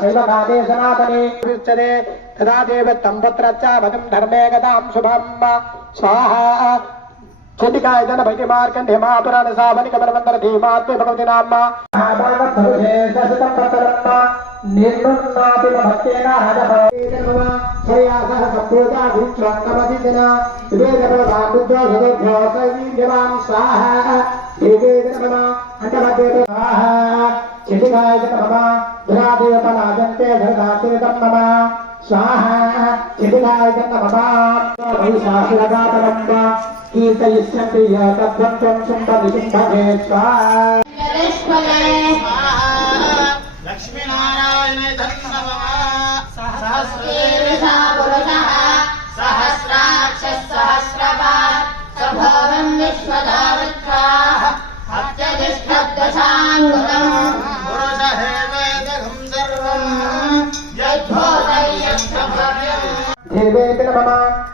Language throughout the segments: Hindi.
శైవభాగే సనాతనే ఉచ్యతే. తదా దేవ తంపత్రచ్చాభగం ధర్మే గదాం శుభం. స్వాహా. చండికాయన భగి మార్కండే మా పురాణ సావనిక ధీమాత్మ భగవతి నామ్మ నిర్మన్నాతి देवेन नमः अण्डमध्ये स्वाहा चितिकाय च नमः धरादेवतनाजन्ते धरदाते तं नमः स्वाहा चितिकाय च नमः वैशाखिरगातरम्ब कीर्तयिष्यन्ति य शुम्भविशुम्भवे स्वाहा लक्ष्मीनारायण अत्यधिष्ठद्दशाङ्गुलम् దేవేతి నమ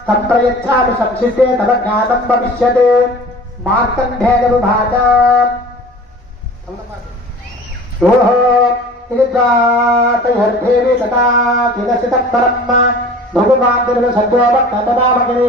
తత్ర యచ్చామి సంసిద్ధే తవ జ్ఞానం భవిష్యత్ మార్కండేయ విభాజ ఓహో ఇది జాతయర్భేవి తథా కిదసిత పరమ భగవాన్ సద్వో భక్తమామగిరి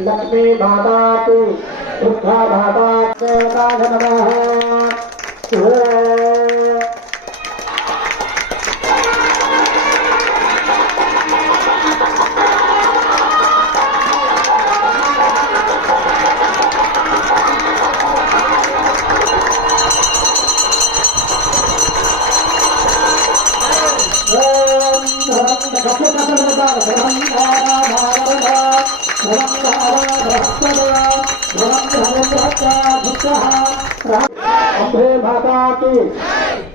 लक्ष्मी माता की दुर्गा माता देवता नमः। ओम अम्बे माता की